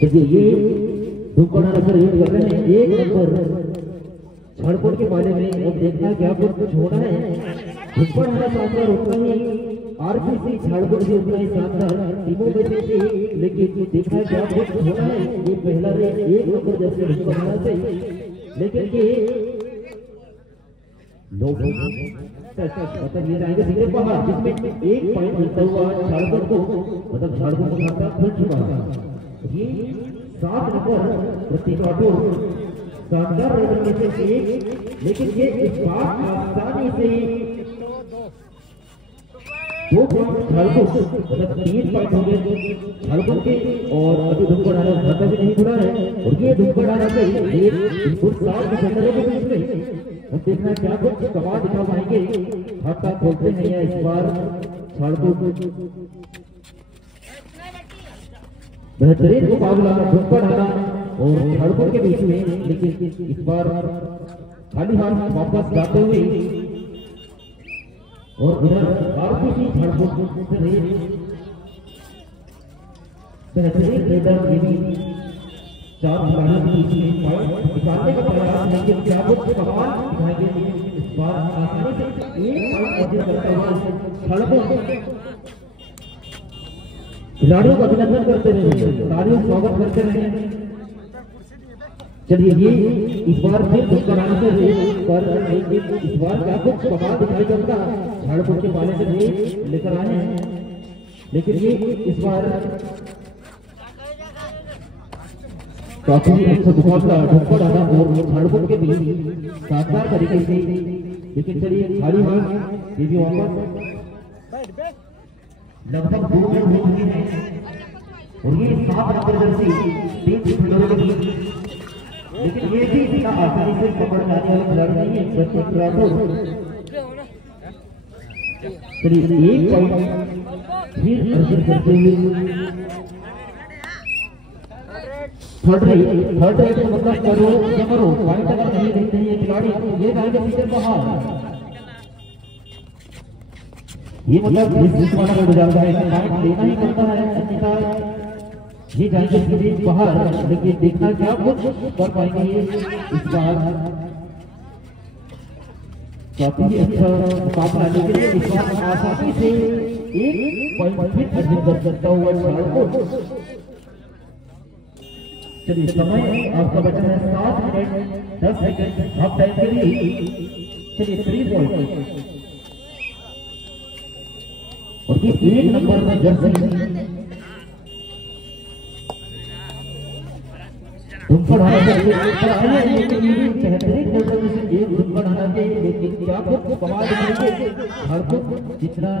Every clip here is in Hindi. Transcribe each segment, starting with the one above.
देखिए ये धूपकड़ा नजर यूज कर रहे हैं। एक नंबर झारखंड के बारे में अब देखना क्या कुछ हो रहा है। धूपकड़ा शानदार उतना ही आरपीसी झारखंड भी उतना ही शानदार टीमों में से, लेकिन देखना क्या कुछ हो रहा है। ये पहला रेस एक नंबर जैसे धूपकड़ा से, लेकिन ये लोग मतलब ये जाएंगे सीधे बाहर, जिसमें एक पॉइंट मिलता हुआ झारखंड को, मतलब झारखंड का खाता खुल चुका है। ये 7 नंबर प्रतिकाटो शानदार रेडर में से एक, लेकिन ये इस बार आसानी से 2 पॉइंट झारखंड, मतलब 3 पॉइंट हो गए झारखंड के। और अभी धूपकड़ा खाता भी नहीं खुला है, और ये धूपकड़ा से बिल्कुल 7 डिफेंडरों के बीच में अब देखना क्या कुछ कमाल दिखा पाएंगे। खाता खोलते हैं या इस बार झारखंड। बेहतरीन मुकाबला धूपकड़ा और झारखंड के बीच में, लेकिन इस बार खाली हाथ वापस जाते हुए और इधर आरपीसी झारखंड बेहतरीन रेडर ये भी 4 खिलाड़ियों के बीच में पॉइंट निकालने का प्रयास, लेकिन क्या कुछ कमाल दिखाएंगे। इस बार आसानी से 1 पॉइंट अर्जित करता हुआ झारखंड खिलाड़ियों का अभिनंदन करते रहे, तालियों स्वागत करते रहे। चलिए ये इस बार फिर धूपकड़ा से पर इस बार क्या कुछ कमाल दिखाई देगा। झारखंड के पाले से लेकर आए हैं, लेकिन ये इस बार काफी अच्छा मुकाबला धूपकड़ा और झारखंड के बीच शानदार तरीके से। लेकिन चलिए खाली हाथ ये भी वापस लगभग 2 मिनट हो चुके हैं, और ये 7 नंबर जर्सी 3 खिलाड़ियों के बीच, लेकिन ये भी इतना आसानी से पकड़ जाने वाला खिलाड़ी नहीं है। चलिए 1 पॉइंट फिर अर्जित करते हुए थर्ड रेट मतलब करो पॉइंट अगर नहीं देते हैं ये खिलाड़ी, ये जाएंगे सीधे बाहर। ये मतलब इस वाला को गुजारता है, पॉइंट देना ही पड़ता है, अन्यथा ये जाएंगे सीधे बाहर। लेकिन देखना क्या कुछ कर पाएंगे ये इस बार। काफी अच्छा मुकाबला, लेकिन इस बार आसानी से 1 पॉइंट फिर अर्जित कर सकता हुआ झारखंड। चलिए समय आपका बचा है 7 मिनट 10 सेकंड हाफ टाइम के लिए। चलिए 3 पॉइंट, और ये 1 नंबर में जर्सी धूपकड़ा बेहतरीन नजर में से एक धूपकड़ा के, लेकिन क्या कुछ कमाल दिखाएंगे झारखंड जितना।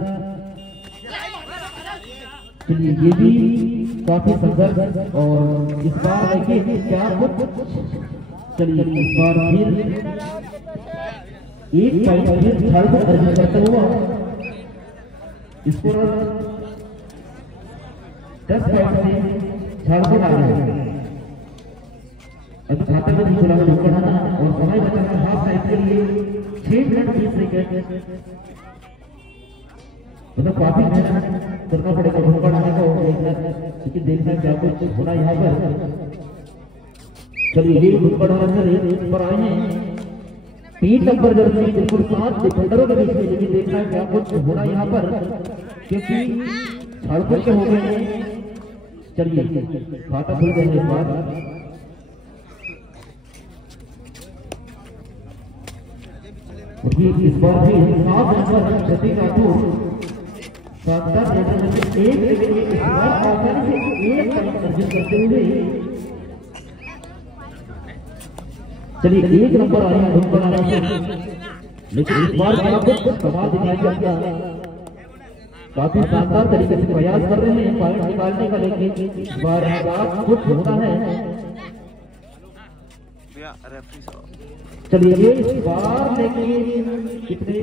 चलिए ये भी काफी संघर्ष, और इस बार देखिए क्या कुछ। चलिए इस बार फिर 1 पॉइंट फिर झारखंड अर्जित करता हुआ स्कोर 10 पॉइंट से झारखंड आ रहा है। अब खाता में खुला धूपकड़ा, और समय बचा है हाफ टाइम के लिए 6 मिनट 20 सेकंड। मतलब काफी मेहनत करना पड़ेगा धूपकड़ा को देखना, लेकिन देखना क्या कुछ होना यहाँ पर। चलिए ये धूपकड़ा पर आए हैं 3 नंबर जर्सी बिल्कुल 7 डिफेंडरों के बीच में, लेकिन देखना क्या कुछ होना यहाँ पर, क्योंकि झारखंड के हो गए हैं। चलिए खाता खुल गए इस बार, इस बार भी 7 नंबर प्रतिकाटो शानदार रेडर में से एक, इस बार आसानी से 1 पॉइंट अर्जित करते हुए। चलिए 1 नंबर आए हैं धूपकड़ा से, लेकिन इस बार क्या कुछ कमाल दिखाई देगा। काफी शानदार तरीके से प्रयास कर रहे हैं पॉइंट निकालने का, लेकिन इस बार कुछ होता है। चलिए ये इस बार लेकिन कितने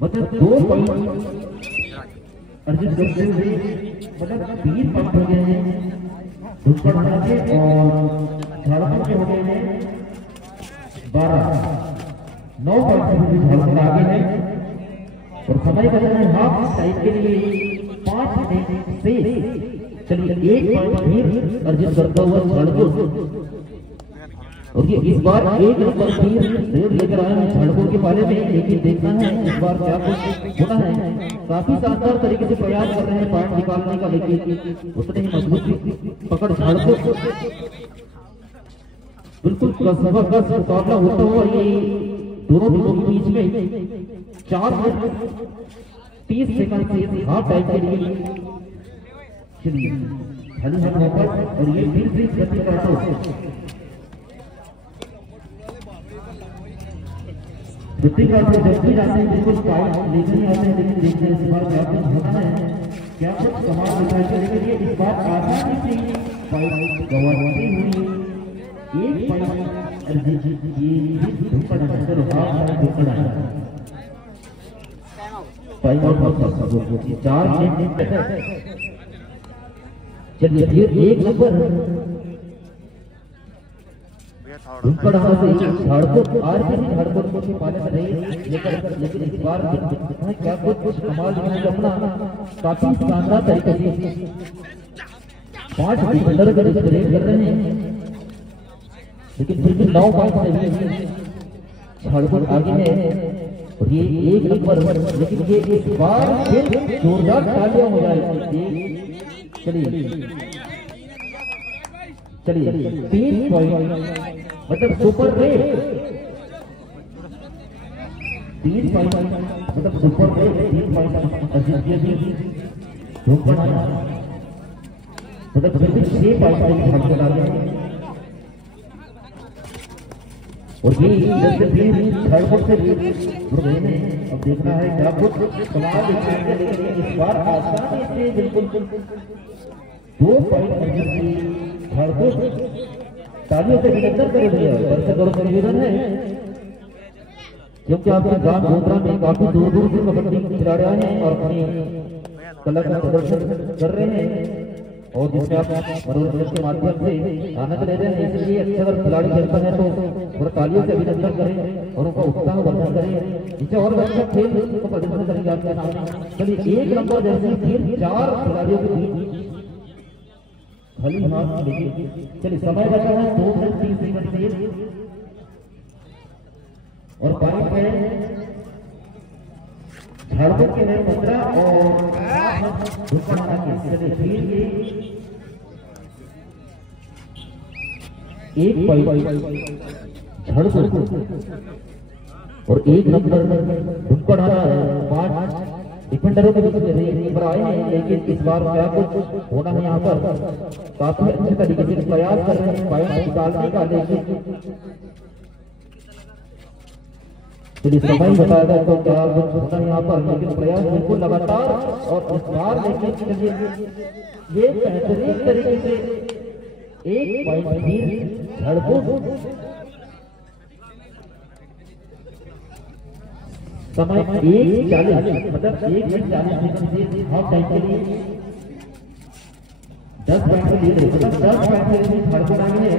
मतलब 2 पॉइंट अर्जित करते हुए, मतलब 20 पॉइंट हो गए हैं धूपकड़ा के, और झारखंड के हो गए हैं 12। 9 पॉइंट से झारखंड आगे है, और समय बचा है हाफ टाइम के लिए 5 मिनट से। चलिए 1 पॉइंट फिर अर्जित करता हुआ झाड़पुर, और ये इस बार 1 नंबर फिर रेड लेकर आए हैं झाड़पुर के पाले में। लेकिन देखना है इस बार क्या कुछ होना है। काफी शानदार तरीके से प्रयास कर रहे हैं पॉइंट निकालने का, लेकिन उतने ही मजबूत पकड़ झाड़पुर। बिल्कुल कसरत का मुकाबला होता हुआ ये दोनों टीमों के बीच में 4 मिनट 30 सेकंड से हाफ टाइम के लिए। चलिए खाली हाथ वापस, और ये फिर से गति करता है ऋतिक राठौर। जब भी जाते हैं बिल्कुल पॉइंट लेकर ही आते हैं, लेकिन देखते हैं इस बार क्या कुछ होना है, क्या कुछ कमाल दिखाई दे। लेकिन इस बार आसानी से पॉइंट गंवाती हुई 1 पॉइंट अर्जित ये धुपड़ा चलो हाफ धुपड़ा टाइम आउट 4 मिनट। चलिए फिर 1 नंबर धुपड़ा से झाड़पुर आरपीसी झाड़पुर के पाले में रही, लेकिन इस बार क्या कुछ कमाल दिखाएगा अपना काफी शानदार तरीके से। 5 डिफेंडर का डिस्प्ले कर रहे हैं, लेकिन फिर भी 9 पॉइंट से झाड़पुर आगे है। और ये 1 नंबर, लेकिन ये इस बार फिर जोरदार तालियां हो जाएगी। चलिए 3 पॉइंट मतलब सुपर रेट, 3 पॉइंट मतलब सुपर रेट 3 पॉइंट अर्जित मतलब फिर भी 6 पॉइंट चला गया। और ये जैसे फिर झाड़पुर से जुड़ गए हैं। अब देखना है क्या कुछ सवाल दिखाएंगे, लेकिन इस बार आसानी से बिल्कुल 2 पॉइंट अर्जित झाड़पुर। तालियों से अभिनंदन करेंगे, दर्शकों का निवेदन है, क्योंकि आपके गांव गोत्रा में काफी दूर दूर से कबड्डी खिलाड़ी आए हैं और अपनी कला का प्रदर्शन कर रहे हैं, और जिसमें आप मनोरंजन के माध्यम से आनंद ले रहे हैं। इसलिए अच्छा अगर खिलाड़ी खेलता है तो थोड़ा तालियों से अभिनंदन करें और उनका उत्साह वर्धन करें, जिससे और अच्छा खेल को प्रदर्शन करेंगे आपके सामने। चलिए 1 नंबर जैसे फिर 4 खिलाड़ियों के बीच खाली हाथ देखिए। चलिए समय बचा है 2 मिनट 30 सेकंड से, और पॉइंट है झाड़पुर के नए 15 और धुपड़ा के। चलिए फिर 1 पॉइंट झाड़पुर और 1 नंबर धुपड़ा 5 डिफेंडरों के बीच में पर आए हैं। लेकिन इस बार क्या कुछ होना है यहाँ पर, काफी अच्छे तरीके से प्रयास कर रहे हैं पॉइंट निकालने का, लेकिन चलिए समय बताएगा तो क्या कुछ होना है यहाँ पर। लेकिन प्रयास बिल्कुल लगातार, और इस बार लेकिन ये बेहतरीन तरीके से 1 पॉइंट फिर झाड़पुर। समय 1:40 मतलब 1 मिनट 40 सेकंड से हाफ टाइम के लिए 10 पॉइंट के लिए 10 पॉइंट के लिए झाड़पुर आगे है।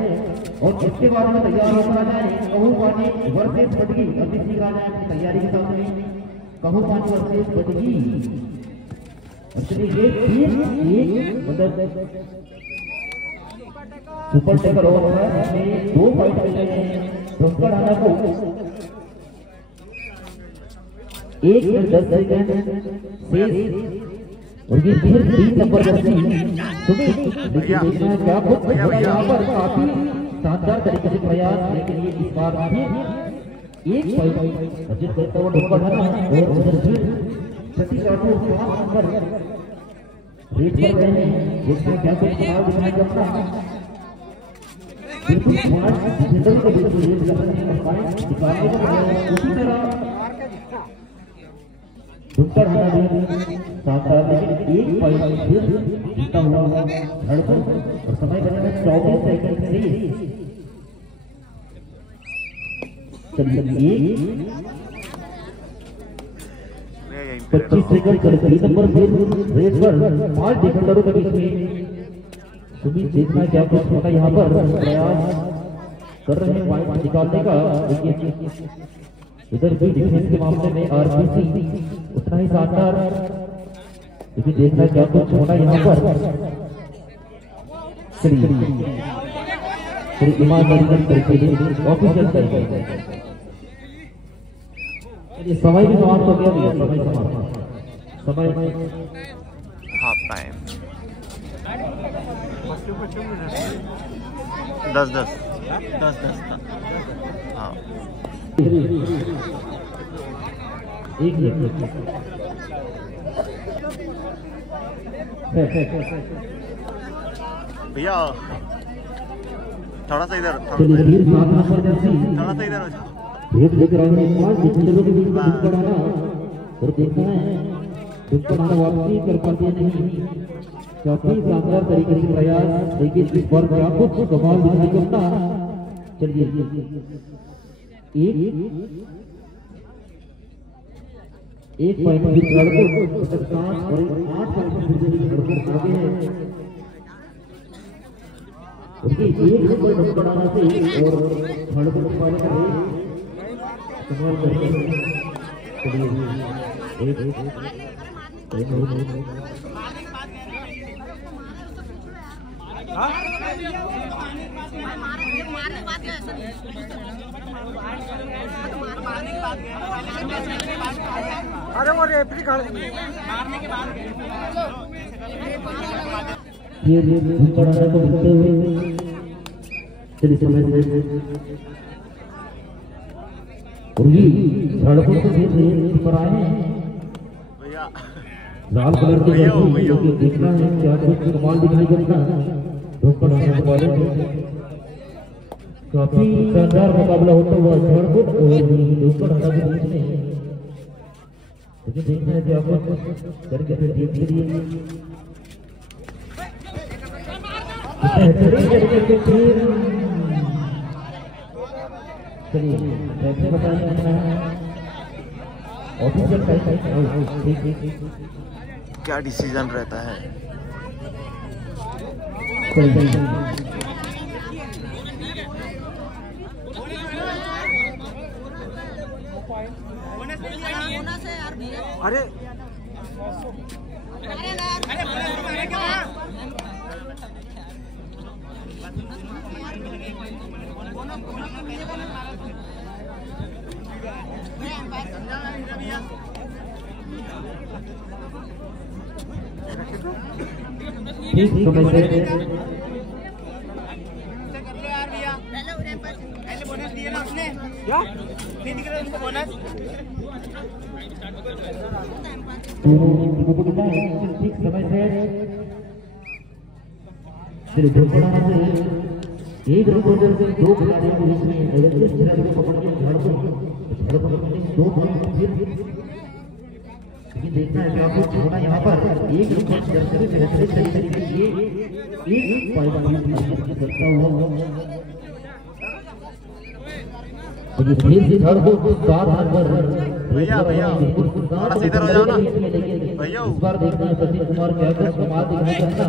और इसके बाद में तैयार होकर जाए कहू पानी वर्सेस बटगी। अभी सीख आ जाए अपनी तैयारी के साथ में कहू पानी वर्सेस बटगी। चलिए ये मतलब सुपर टेकर ओवर है, इसमें 2 पॉइंट मिले हैं धुपड़ा आना को। 1 मिनट 10 सेकंड शेष, और ये फिर 3 नंबर जर्सी। देखिए देखना है क्या कुछ यहाँ पर काफी शानदार तरीके से प्रयास, लेकिन ये इस बार फिर 1 पॉइंट अर्जित करता हुआ धुपड़ा और उधर फिर ऋतिक राठौर 5 नंबर रेट कर रहे हैं। देखना क्या कुछ सवाल दिखाएगा अपना बिल्कुल 5 डिफेंडर के बीच में रेट कर रहे हैं और पॉइंट निकालने का। उसी तरह धुपड़ा भी शानदार, लेकिन 1 पॉइंट फिर जीता हुआ झाड़पुर, और समय बचा है 24 सेकंड से। चलिए 25 सेकंड कर 3 नंबर फिर रेस पर 5 डिफेंडरों के बीच में। सुमित देखना क्या कुछ होता यहाँ पर, प्रयास कर रहे हैं पॉइंट निकालने का। देखिए इधर भी डिफेंस के मामले में आरपीसी उतना ही शानदार लेकिन देखना क्या कुछ होना यहाँ पर। चलिए ईमानदारी तरीके से ऑफिशियल तरीके से चलिए समय भी समाप्त हो गया भैया। समय हाफ टाइम 10-10 हाँ एक भैया थोड़ा सा इधर थोड़ा सा इधर हो जाओ। भेद लेकर आए हैं 5 डिफेंडरों के बीच में बढ़ाना और देखना है बढ़ाना वापसी कर पाते नहीं। काफी शानदार तरीके से प्रयास, लेकिन इस बार क्या कुछ कमाल दिखाई करता। चलिए एक पॉइंट की लड़कों को 7 और 8 पॉइंट की लड़कों आगे हैं। उसके एक नंबर बढ़ाना से और लड़कों के बारे में कमाल करते हैं। चलिए एक अरे वो रेफरी खड़ा मारने के बाद ये बढ़ाना को दिखते हुए चलिए समय से उंगली सड़कों से भी पर आए हैं भैया लाल कलर की जर्सी जो कि देखना है क्या कुछ कमाल दिखाई देता है। वाले काफी शानदार मुकाबला होता हुआ सड़कों और दोस्तों ढाका के बीच में मुझे देखना है क्या कुछ करके फिर देख लीजिए। चलिए कैसे बताएंगे ऑफिशियल क्या डिसीजन रहता है। अरे ठीक समय से बोनस दिए ना उसने क्या नहीं दिख रहा उनको बोनस ठीक समय से सिर्फ एक रंगों से 2 खिलाड़ियों के बीच में इस खिलाड़ी को पकड़ के दो देखना है क्या कुछ होना यहाँ पर। एक नंबर जर्सी में बेहतरीन तरीके से ये एक पॉइंट करता हुआ फिर से धड़ को 7 नंबर भैया थोड़ा सा इधर हो जाओ ना भैया। इस बार देखते हैं सचिन कुमार क्या कुछ कमाल दिखाई करता।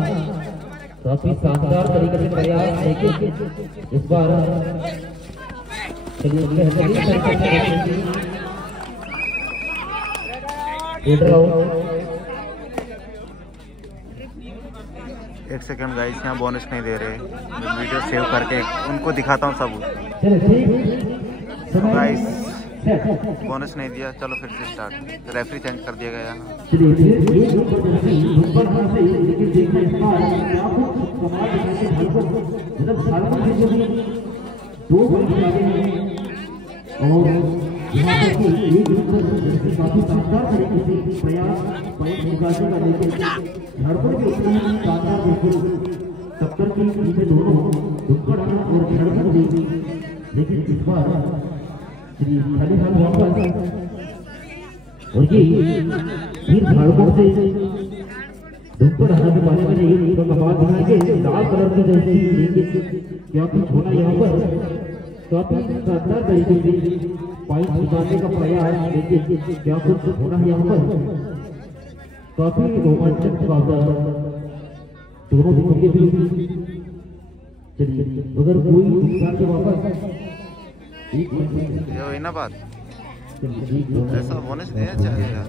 काफी शानदार तरीके से प्रयास, लेकिन इस बार एक सेकंड गाइस, यहाँ बोनस नहीं दे रहे। मैं वीडियो सेव करके उनको दिखाता हूँ सब। गाइस बोनस नहीं दिया, चलो फिर से स्टार्ट। रेफरी चेंज कर दिया गया। काफी शानदार तरीके से प्रयास निकालने का, लेकिन झारखंड के उसमें शानदार टक्कर की पीछे दोनों और झारखंड भी, लेकिन इस बार खाली हाथ वापस और ये फिर झारखंड से धुक्कड़ हाथ के बारे में नहीं कमाल दिखाएंगे। लाल कलर के जैसे क्या कुछ होना यहाँ पर। काफी शानदार तरीके से पॉइंट निकालने का प्रयास, लेकिन क्या कुछ होना है यहाँ पर। काफी रोमांचक मुकाबला दोनों टीमों के बीच। चलिए अगर कोई नुकसान के वापस ये ना बात ऐसा बोनस देना चाहिए यार।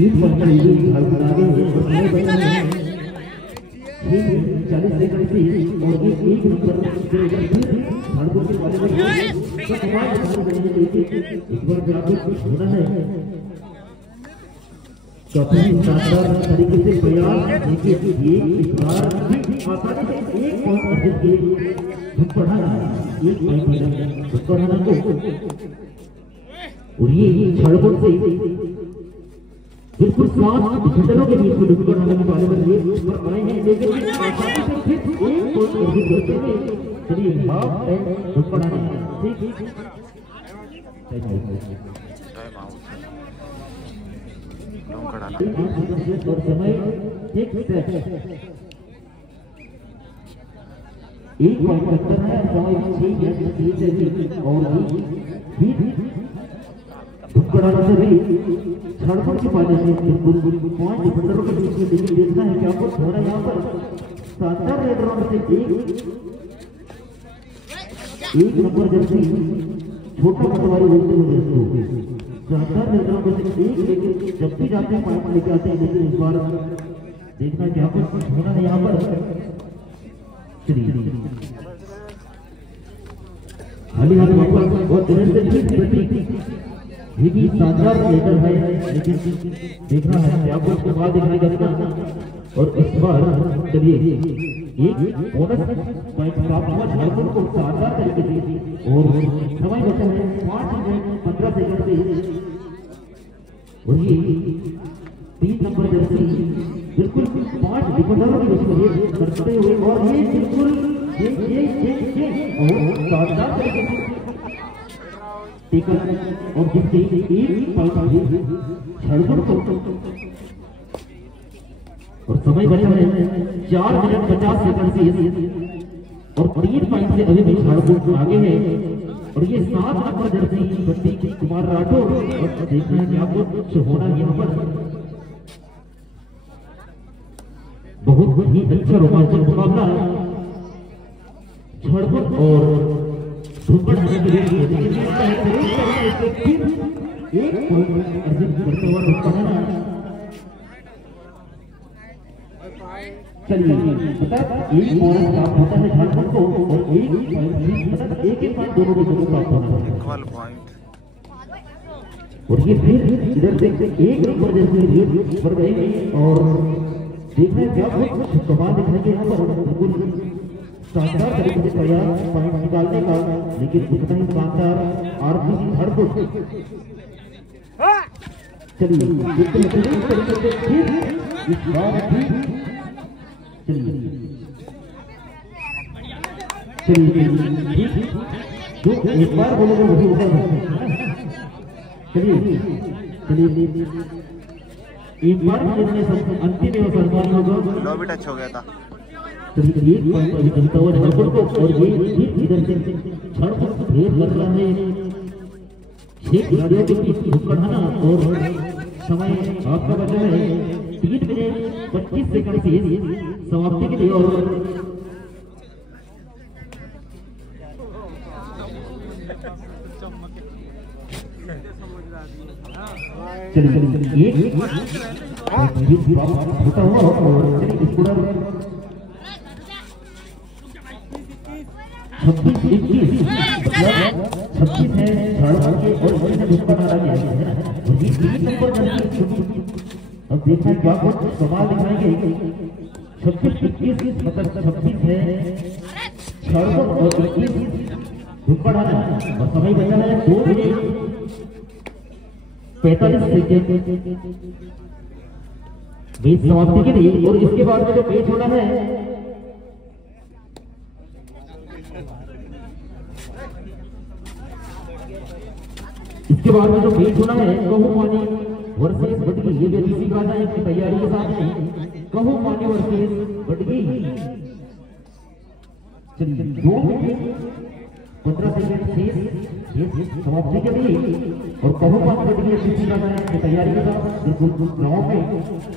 3 पॉइंट लीड आगे और समय बचा है 40 सेकंड से और एक नंबर से झाड़पुर के वाले में तो कमाल चालू करने के लिए एक बार फिर आपको होना है चौथी शानदार तरीके से प्रयास देखिए ये इस बार आसानी से एक पॉइंट अर्जित किए धूप बढ़ाना एक पॉइंट धूप बढ़ाना को और ये झाड़पुर से बिल्कुल स्वास्थ्य डिफेंडरों के बीच में धूप बढ़ाने के बारे में ये ऊपर आए हैं लेकिन आसानी से फिर एक पॉइंट अर्जित करते हुए चलिए हाफ टाइम धूप बढ़ाना ठीक और समय एक पॉइंट रखता है समय 6 मिनट और धुपकड़ाना से भी झाड़पुर के पाले में बिल्कुल 5 डिफेंडरों के बीच में लेकिन देखना है कि आपको थोड़ा यहाँ पर शानदार रेड राउंड से एक नंबर जर्सी छोटा पटवारी बोलते हुए शानदार नेताओं में से एक लेकिन जब भी जाते हैं पॉइंट लेके आते हैं लेकिन इस बार देखना क्या कुछ होना है यहाँ पर खाली हाथ वापस और दिनेश से ये भी शानदार लेकर है लेकिन देखना है क्या कुछ के बाद दिखाई देगा और इस बार चलिए एक बोनस पॉइंट प्राप्त हुआ झारखंड को शानदार तरीके से और समय बचा है 5 मिनट 15 सेकंड से और ये 3 नंबर जर्सी बिल्कुल 5 डिफेंडरों के बीच में करते हुए और ये बिल्कुल और शानदार तरीके से टिकट और जिससे एक पॉइंट झारखंड को और समय बचा है 4 मिनट 50 सेकंड से और 3 पॉइंट से अभी भी झारखंड आगे है और ये 7 नंबर जर्सी बत्ती कुमार राठौर और देखना है कि आपको कुछ होना यहाँ पर बहुत ही अच्छा रोमांचक मुकाबला झारखंड और धुपकड़ एक पॉइंट अर्जित करते हुए धुपकड़ चलिए एक बोनस प्राप्त होता है झारखंड को और एक पॉइंट दोनों को प्राप्त होता है और ये फिर इधर से एक नंबर जैसे बढ़ गई और देखना है क्या कुछ कमाल दिखाएंगे यहाँ पर बिल्कुल शानदार तरीके से प्रयास पॉइंट निकालने का लेकिन उतना ही शानदार आरपीसी झारखंड चलिए देखते हैं तरीके से फिर इस बार भी चलिए जो एक बार बोलोगे वही उधर चलिए एक बार अंतिम एवं सम्मान होगा लॉबी टच हो गया था चलिए एक पॉइंट अभी चलता हुआ झारखंड को और ये इधर से झारखंड ढेर कर रहा है 6 खिलाड़ियों के बीच धुपकड़ाना और समय आपका बचा है 3 मिनट 25 सेकंड से समाप्ति के लिए और चलिए एक होता हुआ और इसको 26-21 26 है झारखंड के और इसमें धुपकड़ आ रहा है और ये 3 नंबर अब देखना क्या कुछ कमाल दिखाएंगे 26-21 मतलब 26 है झारखंड और 21 धुपकड़ आ रहा है और समय बचा है 2 मिनट 45 सेकंड मैच समाप्ति के लिए और इसके बाद में जो मैच होना है इसके बाद में जो मैच होना है कहूमानी वर्सेस बटगी ये भी इसी का है इसकी तैयारी के साथ में कहूमानी वर्सेस बटगी चलिए 2 मिनट 15 सेकंड शेष समाप्ति के लिए और कहूमानी बटगी इसी का है इसकी तैयारी के साथ बिल्कुल ग्राउंड में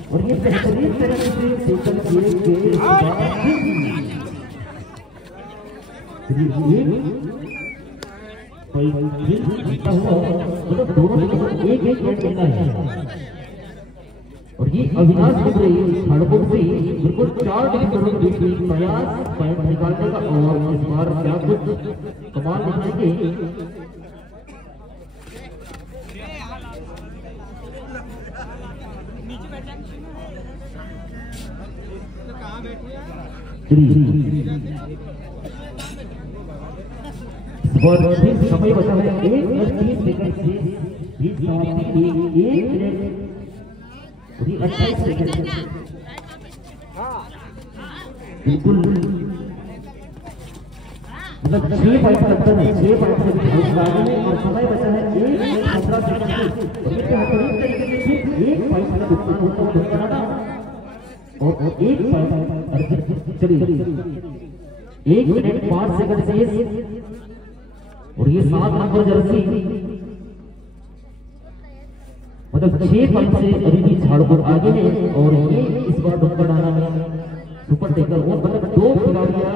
और ये बेहतरीन तरीके से सेकंड के मतलब दोनों एक पॉइंट लेना है और ये अविनाश दुबे झाड़पुर से बिल्कुल 4 डिफेंडरों के बीच में प्रयास पॉइंट निकालने का और इस बार क्या कुछ कमाल दिखाएंगे। समय बचा है 1:30 सेकंड से 1 मिनट 28 सेकंड। बिल्कुल मतलब 6 पॉइंट अंतर है, 6 पॉइंट से आगे में और समय बचा है 1 मिनट 15 सेकंड। और इसके हाथों तरीके से 1 पॉइंट का नुकसान होता हुआ नजर आ रहा और 1 पॉइंट चलिए 1 मिनट 5 सेकंड से। और ये 7 नंबर जर्सी मतलब 6 पॉइंट से अभी भी झाड़पुर आगे है। और ये इस बार डुमकड़ाना में सुपर टेकर और मतलब 2 खिलाड़ियां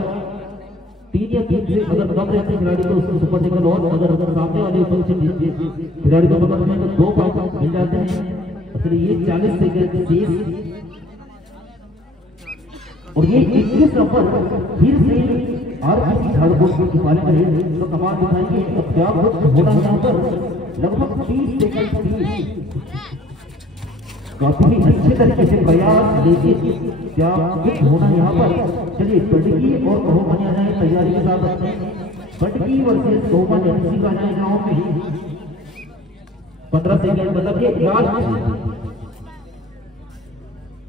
3 या 3 से अगर कम रहते हैं खिलाड़ी तो उसको सुपर टेकर और अगर सामने वाले खिलाड़ी को पकड़ में तो 2 पॉइंट मिल जाते हैं। इसलिए ये 40 सेकंड शेष और ये 21 नंबर फिर से आरपीसी झाड़पुर की पाले में है तो कमाल दिखाएंगे। अब क्या होना यहाँ पर लगभग 30 सेकंड काफी अच्छे तरीके से प्रयास, लेकिन क्या कुछ होना यहाँ पर। चलिए कटकी और कहोमन आ जाए तैयारी के साथ अपने कटकी वर्सेस कहोमन एफसी का जाए गाँव में 15 सेकंड मतलब ये लास्ट।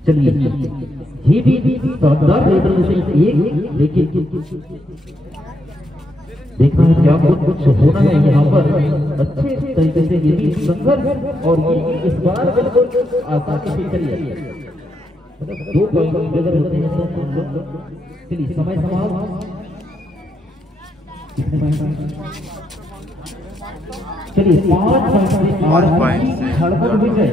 चलिए ये भी शानदार रेडर में से एक, लेकिन देखना है क्या कुछ होना है यहाँ पर अच्छे तरीके से। ये भी संघर्ष और ये इस बार बिल्कुल आसानी से चलिए 2 पॉइंट अगर होते हैं तो चलिए समय समाप्त। चलिए 5 पॉइंट से झाड़पुर विजय।